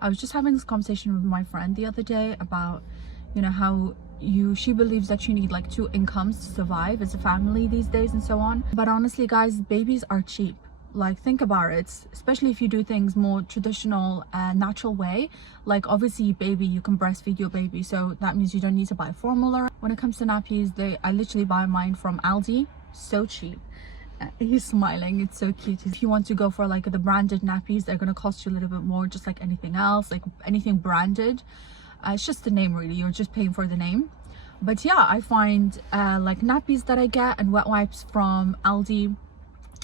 I was just having this conversation with my friend the other day about, how she believes that you need like two incomes to survive as a family these days and so on. But honestly, guys, babies are cheap. Like, think about it, especially if you do things more traditional and natural way. Like, obviously, baby, you can breastfeed your baby, so that means you don't need to buy formula. When it comes to nappies, I literally buy mine from Aldi. So cheap. He's smiling, it's so cute. If you want to go for like the branded nappies, they're gonna cost you a little bit more, just like anything else, like anything branded. It's just the name, really. You're just paying for the name. But yeah, I find like nappies that I get and wet wipes from Aldi,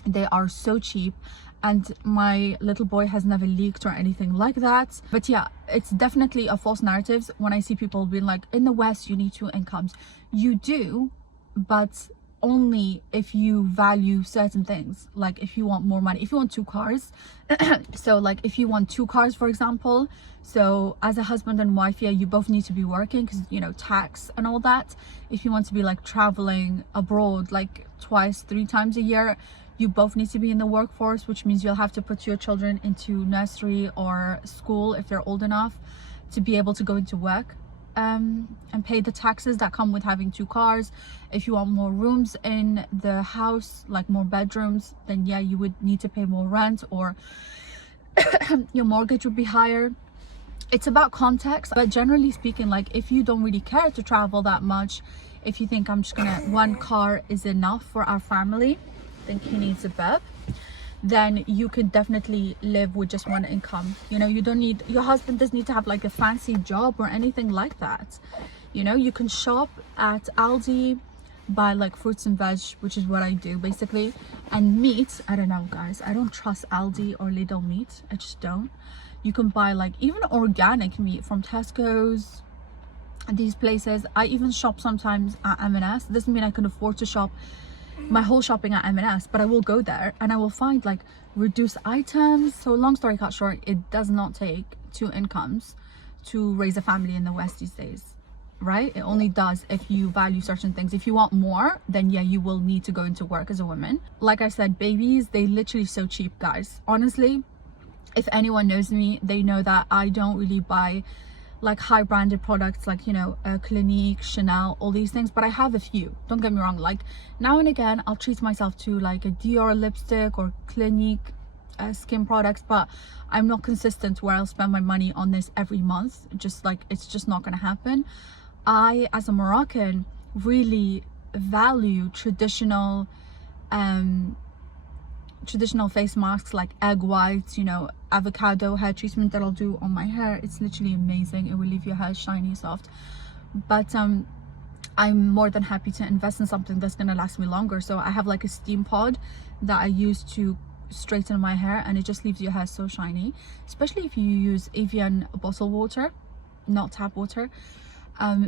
they are so cheap, and my little boy has never leaked or anything like that. But yeah, it's definitely a false narrative when I see people being like, in the West you need two incomes. You do, but only if you value certain things. Like, if you want more money, if you want two cars so like if you want two cars, for example, so as a husband and wife, yeah, you both need to be working because, tax and all that. If you want to be like traveling abroad like twice, 3 times a year, you both need to be in the workforce, which means you'll have to put your children into nursery or school if they're old enough to be able to go into work, and pay the taxes that come with having two cars. If you want more rooms in the house, like more bedrooms, then yeah, you would need to pay more rent, or your mortgage would be higher. It's about context, but generally speaking, like, if you don't really care to travel that much, if you think I'm just gonna one car is enough for our family, think he needs a bed, then you could definitely live with just one income. You don't need, your husband doesn't need to have like a fancy job or anything like that. You can shop at Aldi, buy like fruits and veg, which is what I do basically, and meat. I don't know, guys, I don't trust Aldi or Lidl meat. I just don't. You can buy like even organic meat from Tesco's, these places. I even shop sometimes at M&S. Doesn't mean I can afford to shop my whole shopping at M&S, but I will go there and I will find like reduced items. So long story cut short, it does not take two incomes to raise a family in the West these days, right? It only does if you value certain things. If you want more, then yeah, you will need to go into work as a woman. Like I said, babies, they literally so cheap, guys. Honestly, if anyone knows me, they know that I don't really buy like high branded products like, Clinique, Chanel, all these things, but I have a few. Don't get me wrong, like now and again I'll treat myself to like a Dior lipstick or Clinique skin products, but I'm not consistent where I'll spend my money on this every month. Just like, it's just not gonna happen. I, as a Moroccan, really value traditional face masks like egg whites, avocado hair treatment that I'll do on my hair. It's literally amazing. It will leave your hair shiny, soft. But I'm more than happy to invest in something that's gonna last me longer. So I have like a steam pod that I use to straighten my hair, and it just leaves your hair so shiny, especially if you use Evian bottled water, not tap water.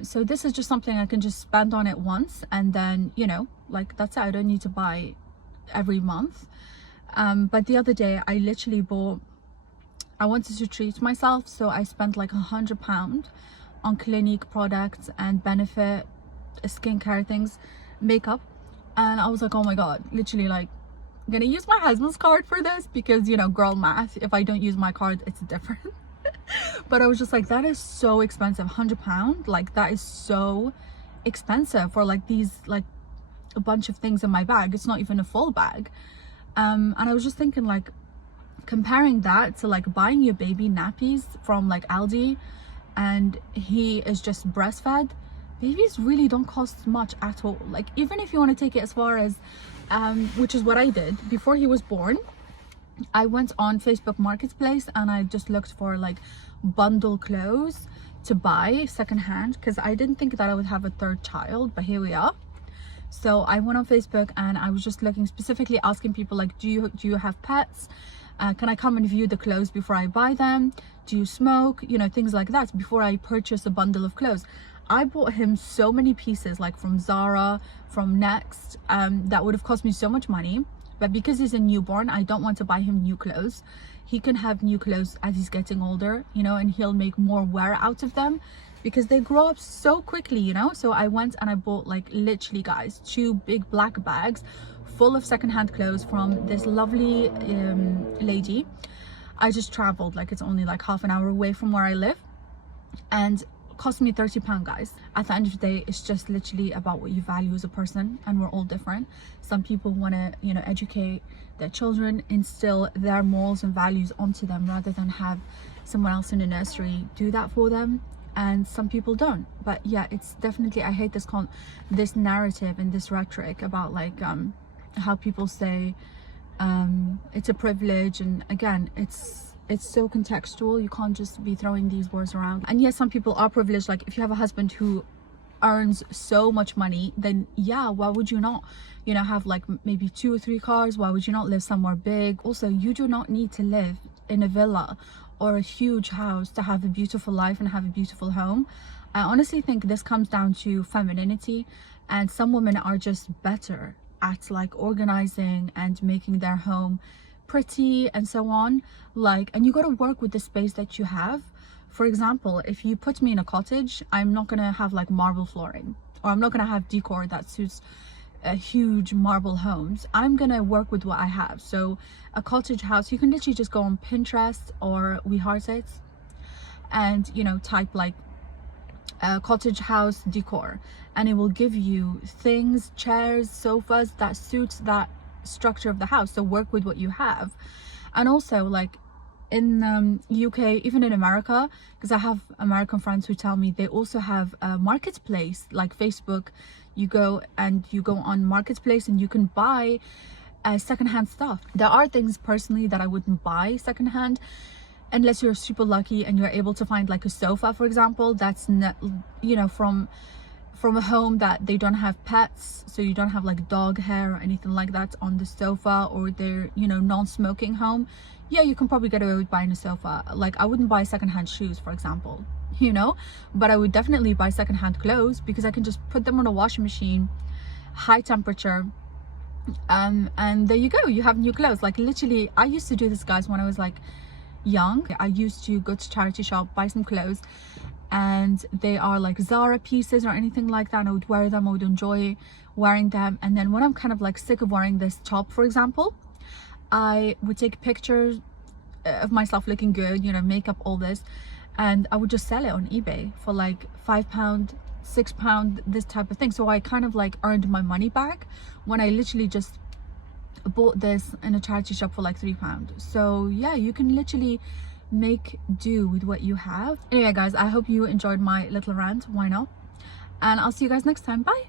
So this is just something I can just spend on it once, and then like that's it. I don't need to buy every month. But the other day I literally I wanted to treat myself, so I spent like £100 on Clinique products and Benefit skincare things, makeup, and I was like, oh my god, literally, like, I'm gonna use my husband's card for this because girl math, if I don't use my card it's different. But I was just like, that is so expensive. £100, like, that is so expensive for like these, like, a bunch of things in my bag. It's not even a full bag. And I was just thinking, like, comparing that to like buying your baby nappies from like Aldi, and he is just breastfed. Babies really don't cost much at all. Like, even if you want to take it as far as which is what I did before he was born, I went on Facebook Marketplace and I just looked for like bundle clothes to buy secondhand, because I didn't think that I would have a third child, but here we are. So I went on Facebook and I was just looking, specifically asking people like, do you have pets? Can I come and view the clothes before I buy them? Do you smoke? Things like that before I purchase a bundle of clothes. I bought him so many pieces, like from Zara, from Next, that would have cost me so much money. But because he's a newborn, I don't want to buy him new clothes. He can have new clothes as he's getting older, and he'll make more wear out of them because they grow up so quickly, So I went and I bought, like, literally, guys, 2 big black bags full of secondhand clothes from this lovely lady. I just traveled, like it's only like half an hour away from where I live, and cost me £30, guys. At the end of the day, it's just literally about what you value as a person, and we're all different. Some people want to, you know, educate their children, instill their morals and values onto them rather than have someone else in a nursery do that for them, and some people don't. But yeah, it's definitely, I hate this narrative and this rhetoric about like how people say it's a privilege, and again, it's so contextual. You can't just be throwing these words around. And yes, some people are privileged. Like if you have a husband who earns so much money, then yeah, why would you not, you know, have like maybe 2 or 3 cars? Why would you not live somewhere big? Also, you do not need to live in a villa or a huge house to have a beautiful life and have a beautiful home. I honestly think this comes down to femininity, and some women are just better at like organizing and making their home pretty and so on. Like, and you got to work with the space that you have. For example, if you put me in a cottage, I'm not gonna have like marble flooring, or I'm not gonna have decor that suits huge marble homes. I'm gonna work with what I have. So a cottage house, you can literally just go on Pinterest or We Heart It and, you know, type like cottage house decor, and it will give you things, chairs, sofas that suits that structure of the house. So work with what you have. And also, like in UK, even in America, because I have American friends who tell me they also have a marketplace like Facebook. You go on Marketplace and you can buy secondhand stuff. There are things personally that I wouldn't buy secondhand unless you're super lucky and you're able to find like a sofa, for example, that's not, you know, from a home that they don't have pets, so you don't have like dog hair or anything like that on the sofa, or they're, you know, non-smoking home. Yeah, you can probably get away with buying a sofa. Like I wouldn't buy secondhand shoes, for example, you know, but I would definitely buy secondhand clothes because I can just put them on a washing machine, high temperature, and there you go, you have new clothes. Like literally, I used to do this, guys, when I was like young. I used to go to charity shop, buy some clothes, and they are like Zara pieces or anything like that, and I would wear them. I would enjoy wearing them, and then when I'm kind of like sick of wearing this top, for example, I would take pictures of myself looking good, you know, makeup, all this, and I would just sell it on eBay for like £5, £6, this type of thing. So I kind of like earned my money back when I literally just bought this in a charity shop for like £3. So yeah, you can literally make do with what you have. Anyway, guys, I hope you enjoyed my little rant. Why not? And I'll see you guys next time. Bye.